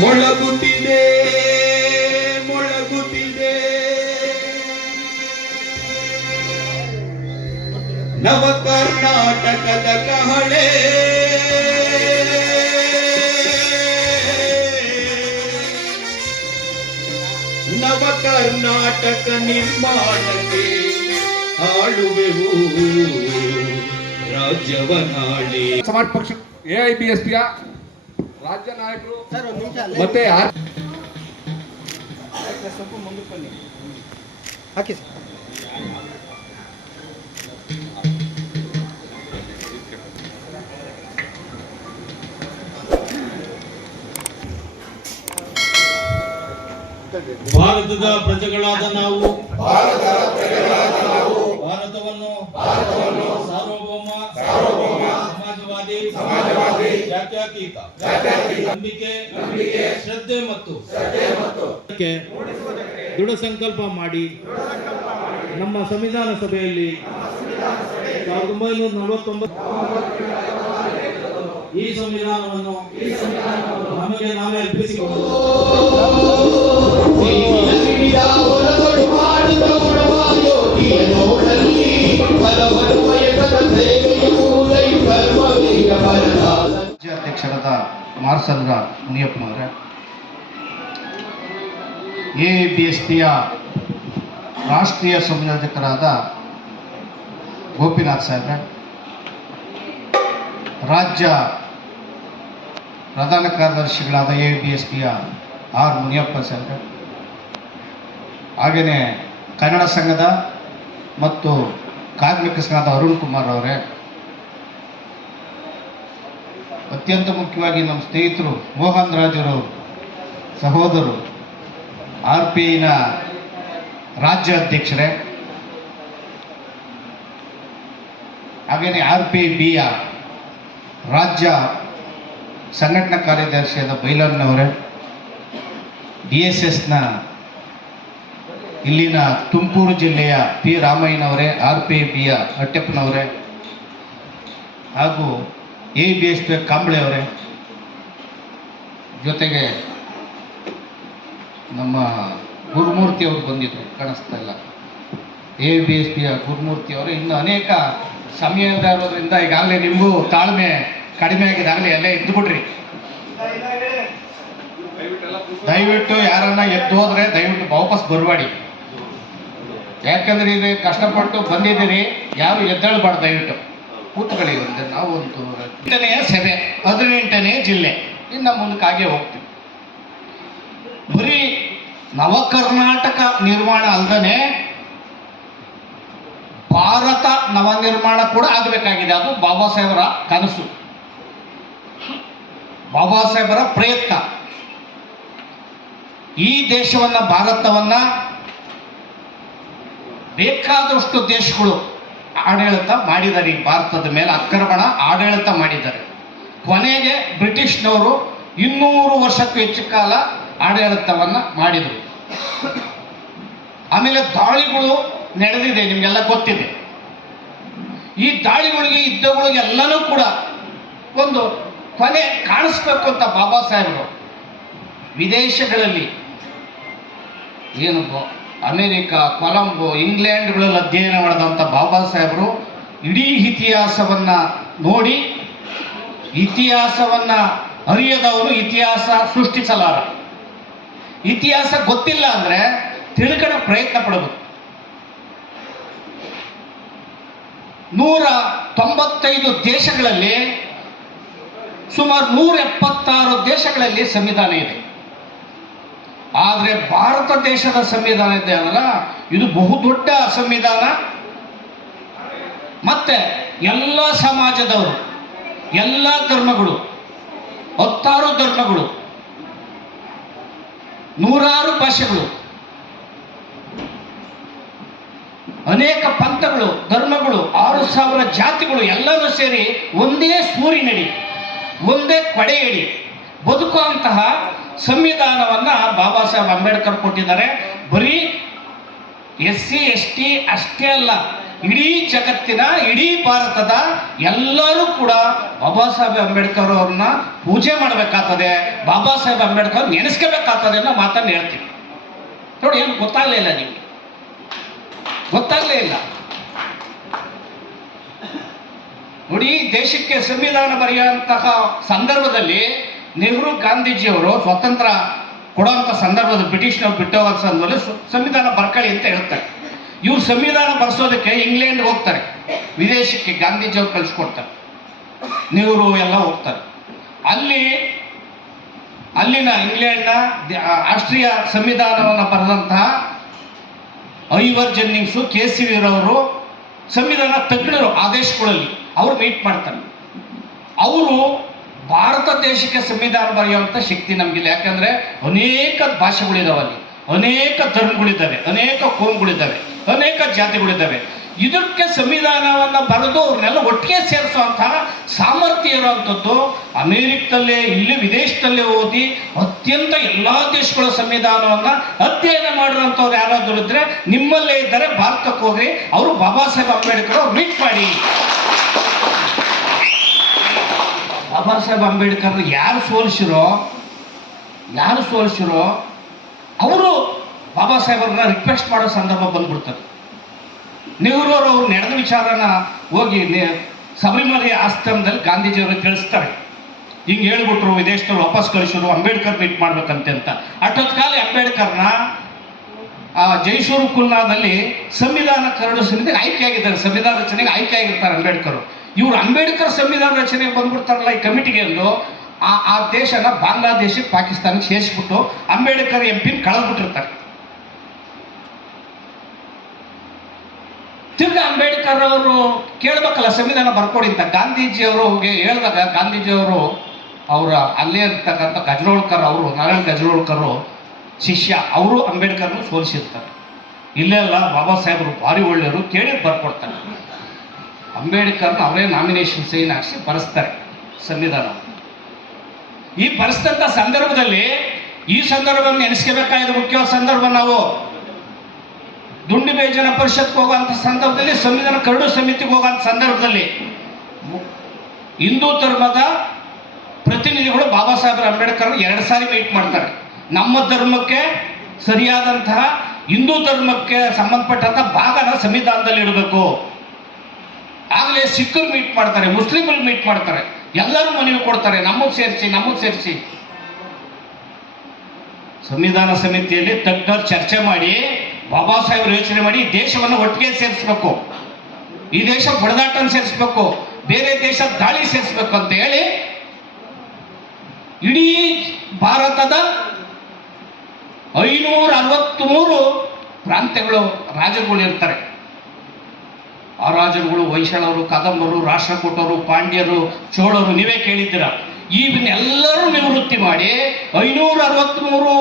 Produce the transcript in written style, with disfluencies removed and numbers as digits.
ಮೊಳಗುತ್ತಿದೆ ಮೊಳಗುತ್ತಿದೆ ನವ ಕರ್ನಾಟಕದ ಕಹಳೆ, ನವ ಕರ್ನಾಟಕ ನಿರ್ಮಾಣಕ್ಕೆ ಆಳುವೆವು ರಾಜ್ಯವನಾಳಿ. ಸಮಾಜ ಪಕ್ಷ ಎಐಬಿಎಸ್ಪಿಯ ರಾಜ್ಯ ನಾಯಕರು ಮತ್ತೆ ಸ್ವಲ್ಪ ಮುಂದಕ್ಕೆ ಬನ್ನಿ ಹಾಕಿ ಸರ್. ಭಾರತದ ಪ್ರಜೆಗಳಾದ ನಾವು ಭಾರತವನ್ನು ಸಾರ್ವಭೌಮ ಸಮಾಜವಾದಿ ಜಾತ್ಯತೀತ ನಂಬಿಕೆ ಶ್ರದ್ಧೆ ಮತ್ತು ದೃಢ ಸಂಕಲ್ಪ ಮಾಡಿ ನಮ್ಮ ಸಂವಿಧಾನ ಸಭೆಯಲ್ಲಿ 1949 ಈ ಸಂವಿಧಾನವನ್ನು ನಮಗೆ ನಾವೇ ಅರ್ಪಿಸಿಕೊಂಡು ಅಧ್ಯಕ್ಷರಾದ ಮಾರ್ಸಂದ್ರ ಮುನಿಯಪ್ಪನವರೇ, ಎಐಬಿಎಸ್ಪಿಯ ರಾಷ್ಟ್ರೀಯ ಸಂಯೋಜಕರಾದ ಗೋಪಿನಾಥ್ ಸಾಹೇಬ್ರೆ, ರಾಜ್ಯ ಪ್ರಧಾನ ಕಾರ್ಯದರ್ಶಿಗಳಾದ ಎಐಬಿಎಸ್ಪಿಯ ಆರ್ ಮುನಿಯಪ್ಪ ಸಾಹೇಬ್ರೆ, ಹಾಗೆಯೇ ಕನ್ನಡ ಸಂಘದ ಮತ್ತು ಕಾರ್ಮಿಕ ಸಂಘದ ಅರುಣ್ ಕುಮಾರ್ ಅವರೇ, ಅತ್ಯಂತ ಮುಖ್ಯವಾಗಿ ನಮ್ಮ ಸ್ನೇಹಿತರು ಮೋಹನ್ ರಾಜರು ಸಹೋದರು RPIನ ರಾಜ್ಯ ಅಧ್ಯಕ್ಷರೇ, ಹಾಗೆಯೇ RPIBಯ ರಾಜ್ಯ ಸಂಘಟನಾ ಕಾರ್ಯದರ್ಶಿಯಾದ ಬೈಲನ್ನವರೇ, DSSನ ಇಲ್ಲಿನ ತುಮಕೂರು ಜಿಲ್ಲೆಯ P ರಾಮಯ್ಯನವರೇ, RPIBಯ ಹೊಟ್ಟೆಪ್ಪನವರೇ, ಹಾಗೂ ಎಐಬಿಎಸ್ಪಿ ಕಾಂಬಳೆ ಅವರೇ, ಜೊತೆಗೆ ನಮ್ಮ ಗುರುಮೂರ್ತಿ ಅವರು ಬಂದಿದ್ರು, ಕಾಣಿಸ್ತಾ ಇಲ್ಲ, ಎಐಬಿಎಸ್ಪಿಯ ಗುರುಮೂರ್ತಿ ಅವರು. ಇನ್ನು ಅನೇಕ ಸಮಯ ಇರೋದ್ರಿಂದ ಈಗಾಗಲೇ ನಿಮಗೂ ತಾಳ್ಮೆ ಕಡಿಮೆ ಆಗಿದಾಗಲೇ ಎಲ್ಲ ಎದ್ದುಬಿಡ್ರಿ. ದಯವಿಟ್ಟು ಯಾರನ್ನ ಎದ್ದು ಹೋದ್ರೆ ದಯವಿಟ್ಟು ವಾಪಸ್ ಬರಬೇಡಿ. ಯಾಕಂದ್ರೆ ಇದು ಕಷ್ಟಪಟ್ಟು ಬಂದಿದ್ದೀರಿ, ಯಾರು ಎದ್ದೇಳಬಾರ್ದು, ದಯವಿಟ್ಟು ಕೂತ್ಕೊಳ್ಳಿ. ನಾವು ಒಂದು 8ನೇ ಸಭೆ 18ನೇ ಜಿಲ್ಲೆ ಇನ್ನು ಮುಂದಕ್ಕೆ ಹಾಗೆ ಹೋಗ್ತೀವಿ. ಬರೀ ನವಕರ್ನಾಟಕ ನಿರ್ಮಾಣ ಅಲ್ಲದೆ ಭಾರತ ನವನಿರ್ಮಾಣ ಕೂಡ ಆಗಬೇಕಾಗಿದೆ. ಅದು ಬಾಬಾ ಸಾಹೇಬರ ಕನಸು, ಬಾಬಾ ಸಾಹೇಬರ ಪ್ರಯತ್ನ. ಈ ದೇಶವನ್ನ, ಭಾರತವನ್ನ ಬೇಕಾದಷ್ಟು ದೇಶಗಳು ಆಡಳಿತ ಮಾಡಿದ್ದಾರೆ. ಈ ಭಾರತದ ಮೇಲೆ ಆಕ್ರಮಣ ಆಡಳಿತ ಮಾಡಿದ್ದಾರೆ. ಕೊನೆಗೆ ಬ್ರಿಟಿಷ್ನವರು 200 ವರ್ಷಕ್ಕೂ ಹೆಚ್ಚು ಕಾಲ ಆಡಳಿತವನ್ನು ಮಾಡಿದರು. ಆಮೇಲೆ ದಾಳಿಗಳು ನಡೆದಿದೆ, ನಿಮಗೆಲ್ಲ ಗೊತ್ತಿದೆ. ಈ ದಾಳಿಗಳಿಗೆ, ಯುದ್ಧಗಳಿಗೆ ಎಲ್ಲನೂ ಕೂಡ ಒಂದು ಕೊನೆ ಕಾಣಿಸ್ಬೇಕು ಅಂತ ಬಾಬಾ ಸಾಹೇಬರು ವಿದೇಶಗಳಲ್ಲಿ ಏನು ಅಮೇರಿಕ, ಕೊಲಂಬೋ, ಇಂಗ್ಲೆಂಡ್ಗಳಲ್ಲಿ ಅಧ್ಯಯನ ಮಾಡಿದಂಥ ಬಾಬಾ ಸಾಹೇಬರು ಇಡೀ ಇತಿಹಾಸವನ್ನು ನೋಡಿ, ಇತಿಹಾಸವನ್ನು ಅರಿಯದವರು ಇತಿಹಾಸ ಸೃಷ್ಟಿಸಲಾರ. ಇತಿಹಾಸ ಗೊತ್ತಿಲ್ಲ ಅಂದರೆ ತಿಳ್ಕೊಳ್ಳೋ ಪ್ರಯತ್ನ ಪಡಬೇಕು. 195 ದೇಶಗಳಲ್ಲಿ, ಸುಮಾರು 176 ದೇಶಗಳಲ್ಲಿ ಸಂವಿಧಾನ ಇದೆ. ಆದರೆ ಭಾರತ ದೇಶದ ಸಂವಿಧಾನ ಇದೆ ಅಲ್ಲ, ಇದು ಬಹುದೊಡ್ಡ ಸಂವಿಧಾನ. ಮತ್ತೆ ಎಲ್ಲ ಸಮಾಜದವರು, ಎಲ್ಲ ಧರ್ಮಗಳು, 16 ಧರ್ಮಗಳು, 100 ಭಾಷೆಗಳು, ಅನೇಕ ಪಂಥಗಳು, ಧರ್ಮಗಳು, 6000 ಜಾತಿಗಳು ಎಲ್ಲರೂ ಸೇರಿ ಒಂದೇ ಸೂರಿನಡಿ, ಒಂದೇ ಕೊಡೆಯಡಿ ಬದುಕುವಂತಹ ಸಂವಿಧಾನವನ್ನು ಬಾಬಾ ಸಾಹೇಬ್ ಅಂಬೇಡ್ಕರ್ ಕೊಟ್ಟಿದ್ದಾರೆ. ಬರೀ SC ST ಅಷ್ಟೇ ಅಲ್ಲ, ಇಡೀ ಜಗತ್ತಿನ, ಇಡೀ ಭಾರತದ ಎಲ್ಲರೂ ಕೂಡ ಬಾಬಾ ಸಾಹೇಬ್ ಅಂಬೇಡ್ಕರ್ ಅವ್ರನ್ನ ಪೂಜೆ ಮಾಡಬೇಕಾಗ್ತದೆ, ಬಾಬಾ ಸಾಹೇಬ್ ಅಂಬೇಡ್ಕರ್ ನೆನೆಸ್ಕೋಬೇಕಾಗ್ತದೆ ಅನ್ನೋ ಮಾತನ್ನು ಹೇಳ್ತೀವಿ. ನೋಡಿ, ಏನು ಗೊತ್ತಾಗ್ಲೇ ಇಲ್ಲ ನಿಮಗೆ, ಗೊತ್ತಾಗ್ಲೇ ಇಲ್ಲ. ನೋಡಿ, ದೇಶಕ್ಕೆ ಸಂವಿಧಾನ ಬರೆಯುವಂತಹ ಸಂದರ್ಭದಲ್ಲಿ ನೆಹರು ಗಾಂಧೀಜಿಯವರು ಸ್ವತಂತ್ರ ಕೊಡುವಂಥ ಸಂದರ್ಭದಲ್ಲಿ ಬ್ರಿಟಿಷ್ನವ್ರು ಬಿಟ್ಟೋಗೋ ಸಂದರ್ಭದಲ್ಲಿ ಸಂವಿಧಾನ ಬರ್ಕೊಳ್ಳಿ ಅಂತ ಹೇಳ್ತಾರೆ. ಇವ್ರು ಸಂವಿಧಾನ ಬರ್ಸೋದಕ್ಕೆ ಇಂಗ್ಲೆಂಡ್ ಹೋಗ್ತಾರೆ, ವಿದೇಶಕ್ಕೆ ಗಾಂಧೀಜಿಯವ್ರು ಕಳಿಸ್ಕೊಡ್ತಾರೆ, ನೆಹರು ಎಲ್ಲ ಹೋಗ್ತಾರೆ. ಅಲ್ಲಿನ ಇಂಗ್ಲೆಂಡ್ನ ರಾಷ್ಟ್ರೀಯ ಸಂವಿಧಾನವನ್ನು ಬರೆದಂತಹ ಐವರ್ ಜೆನ್ನಿಂಗ್ಸು, KC ವೀರವರು ಸಂವಿಧಾನ ತಜ್ಞರು ಆದೇಶಗಳಲ್ಲಿ ಅವರು ಮೀಟ್ ಮಾಡ್ತಾರೆ. ಅವರು ಭಾರತ ದೇಶಕ್ಕೆ ಸಂವಿಧಾನ ಬರೆಯುವಂಥ ಶಕ್ತಿ ನಮಗಿಲ್ಲ. ಯಾಕಂದರೆ ಅನೇಕ ಭಾಷೆಗಳಿದಾವೆ, ಅನೇಕ ಧರ್ಮಗಳಿದ್ದಾವೆ, ಅನೇಕ ಕೋಮುಗಳಿದ್ದಾವೆ, ಅನೇಕ ಜಾತಿಗಳಿದ್ದಾವೆ. ಇದಕ್ಕೆ ಸಂವಿಧಾನವನ್ನು ಬರೆದು ಅವ್ರನ್ನೆಲ್ಲ ಒಟ್ಟಿಗೆ ಸೇರಿಸುವಂತಹ ಸಾಮರ್ಥ್ಯ ಇರುವಂಥದ್ದು ಅಮೇರಿಕದಲ್ಲೇ, ಇಲ್ಲಿ ವಿದೇಶದಲ್ಲೇ ಓದಿ ಅತ್ಯಂತ ಎಲ್ಲ ದೇಶಗಳ ಸಂವಿಧಾನವನ್ನು ಅಧ್ಯಯನ ಮಾಡಿರುವಂಥವ್ರು ಯಾರಾದರೂ ಇದ್ದರೆ ನಿಮ್ಮಲ್ಲೇ ಇದ್ದರೆ ಭಾರತಕ್ಕೆ ಹೋಗ್ರಿ, ಅವರು ಬಾಬಾ ಸಾಹೇಬ್ ಅಂಬೇಡ್ಕರ್ ಅವ್ರು ಮೀಟ್ ಮಾಡಿ. ಬಾಬಾ ಸಾಹೇಬ್ ಅಂಬೇಡ್ಕರ್ ಯಾರು ಸೋಲಿಸಿರೋ ಅವರು ಬಾಬಾ ಸಾಹೇಬ್ರನ್ನ ರಿಕ್ವೆಸ್ಟ್ ಮಾಡೋ ಸಂದರ್ಭ ಬಂದ್ಬಿಡ್ತಾರೆ. ನೆಹರು ಅವರು ನಡೆದ ವಿಚಾರನ ಹೋಗಿ ಶಬರಿಮಲೆ ಆಶ್ರಮದಲ್ಲಿ ಗಾಂಧೀಜಿಯವರು ತಿಳಿಸ್ತಾರೆ. ಹಿಂಗೆ ಹೇಳ್ಬಿಟ್ರು, ವಿದೇಶದವ್ರು ವಾಪಸ್ ಕಳಿಸಿದ್ರು, ಅಂಬೇಡ್ಕರ್ ಮೀಟ್ ಮಾಡ್ಬೇಕಂತೆ ಅಂತ. ಅಷ್ಟೊತ್ತು ಕಾಲ ಅಂಬೇಡ್ಕರ್ನ ಜೈಸೂರು ಕುಲ್ನಾದಲ್ಲಿ ಸಂವಿಧಾನ ಕರಡು ಸಮಿತಿಗೆ ಆಯ್ಕೆಯಾಗಿದ್ದಾರೆ, ಸಂವಿಧಾನ ರಚನೆಗೆ ಆಯ್ಕೆಯಾಗಿರ್ತಾರೆ ಅಂಬೇಡ್ಕರ್. ಇವರು ಅಂಬೇಡ್ಕರ್ ಸಂವಿಧಾನ ರಚನೆಗೆ ಬಂದ್ಬಿಡ್ತಾರಲ್ಲ ಈ ಕಮಿಟಿಗೆ ಎಂದು ಆ ದೇಶನ ಬಾಂಗ್ಲಾದೇಶಕ್ಕೆ, ಪಾಕಿಸ್ತಾನಕ್ಕೆ ಸೇರಿಸ್ಬಿಟ್ಟು ಅಂಬೇಡ್ಕರ್ MP ಕಳೆದ್ಬಿಟ್ಟಿರ್ತಾರೆ. ತಿರ್ಗಿ ಅಂಬೇಡ್ಕರ್ ಅವರು ಕೇಳ್ಬೇಕಲ್ಲ ಸಂವಿಧಾನ ಬರ್ಕೊಡಿ ಅಂತ ಗಾಂಧೀಜಿಯವರು ಹೇಳಿದಾಗ ಗಾಂಧೀಜಿಯವರು ಅವರ ಅಲ್ಲೇ ಇರ್ತಕ್ಕಂಥ ಗಜರೋಳ್ಕರ್ ಅವರು, ನಾರಾಯಣ್ ಗಜರೋಳ್ಕರ್ ಶಿಷ್ಯ, ಅವರು ಅಂಬೇಡ್ಕರ್ನ ಸೋಲಿಸಿರ್ತಾರೆ. ಇಲ್ಲೆಲ್ಲ ಬಾಬಾ ಸಾಹೇಬರು ಭಾರಿ ಒಳ್ಳೆಯವರು, ಕೇಳಿ ಬರ್ಕೊಡ್ತಾರೆ. ಅಂಬೇಡ್ಕರ್ನ ಅವರೇ ನಾಮಿನೇಷನ್ ಸೈನ್ ಹಾಕಿಸಿ ಬರೆಸ್ತಾರೆ ಸಂವಿಧಾನ. ಈ ಬರೆಸಿದಂಥ ಸಂದರ್ಭದಲ್ಲಿ ಈ ಸಂದರ್ಭವನ್ನು ನೆನೆಸ್ಕೋಬೇಕಾದ ಮುಖ್ಯವಾದ ಸಂದರ್ಭ. ನಾವು ದುಂಡು ಬೇಜನ ಪರಿಷತ್ಗೆ ಹೋಗುವಂಥ ಸಂದರ್ಭದಲ್ಲಿ, ಸಂವಿಧಾನ ಕರಡು ಸಮಿತಿಗೆ ಹೋಗುವಂಥ ಸಂದರ್ಭದಲ್ಲಿ ಹಿಂದೂ ಧರ್ಮದ ಪ್ರತಿನಿಧಿಗಳು ಬಾಬಾ ಸಾಹೇಬ್ ಅಂಬೇಡ್ಕರ್ 2 ಸಾರಿ ಮೀಟ್ ಮಾಡ್ತಾರೆ. ನಮ್ಮ ಧರ್ಮಕ್ಕೆ ಸರಿಯಾದಂತಹ ಹಿಂದೂ ಧರ್ಮಕ್ಕೆ ಸಂಬಂಧಪಟ್ಟಂಥ ಭಾಗನ ಸಂವಿಧಾನದಲ್ಲಿ ಇಡಬೇಕು. ಆಗಲೇ ಸಿಖ್ರು ಮೀಟ್ ಮಾಡ್ತಾರೆ, ಮುಸ್ಲಿಮರು ಮೀಟ್ ಮಾಡ್ತಾರೆ, ಎಲ್ಲರೂ ಮನವಿ ಕೊಡ್ತಾರೆ, ನಮಗೆ ಸೇರಿಸಿ. ಸಂವಿಧಾನ ಸಮಿತಿಯಲ್ಲಿ ತಜ್ಞರು ಚರ್ಚೆ ಮಾಡಿ ಬಾಬಾ ಸಾಹೇಬರು ಯೋಚನೆ ಮಾಡಿ ದೇಶವನ್ನು ಒಟ್ಟಿಗೆ ಸೇರಿಸ್ಬೇಕು, ಈ ದೇಶ ಬಡದಾಟನ ಸೇರಿಸ್ಬೇಕು, ಬೇರೆ ದೇಶ ದಾಳಿ ಸೇರಿಸ್ಬೇಕು ಅಂತ ಹೇಳಿ ಇಡೀ ಭಾರತದ 563 ಪ್ರಾಂತ್ಯಗಳು ರಾಜರುಗಳು ಇರ್ತಾರೆ. ಆ ರಾಜರುಗಳು ಹೊಯ್ಸಳರು, ಕದಂಬರು, ರಾಷ್ಟ್ರಕೂಟರು, ಪಾಂಡ್ಯರು, ಚೋಳರು, ನೀವೇ ಕೇಳಿದ್ದೀರ. ಇವನ್ನೆಲ್ಲರೂ ನಿವೃತ್ತಿ ಮಾಡಿ 563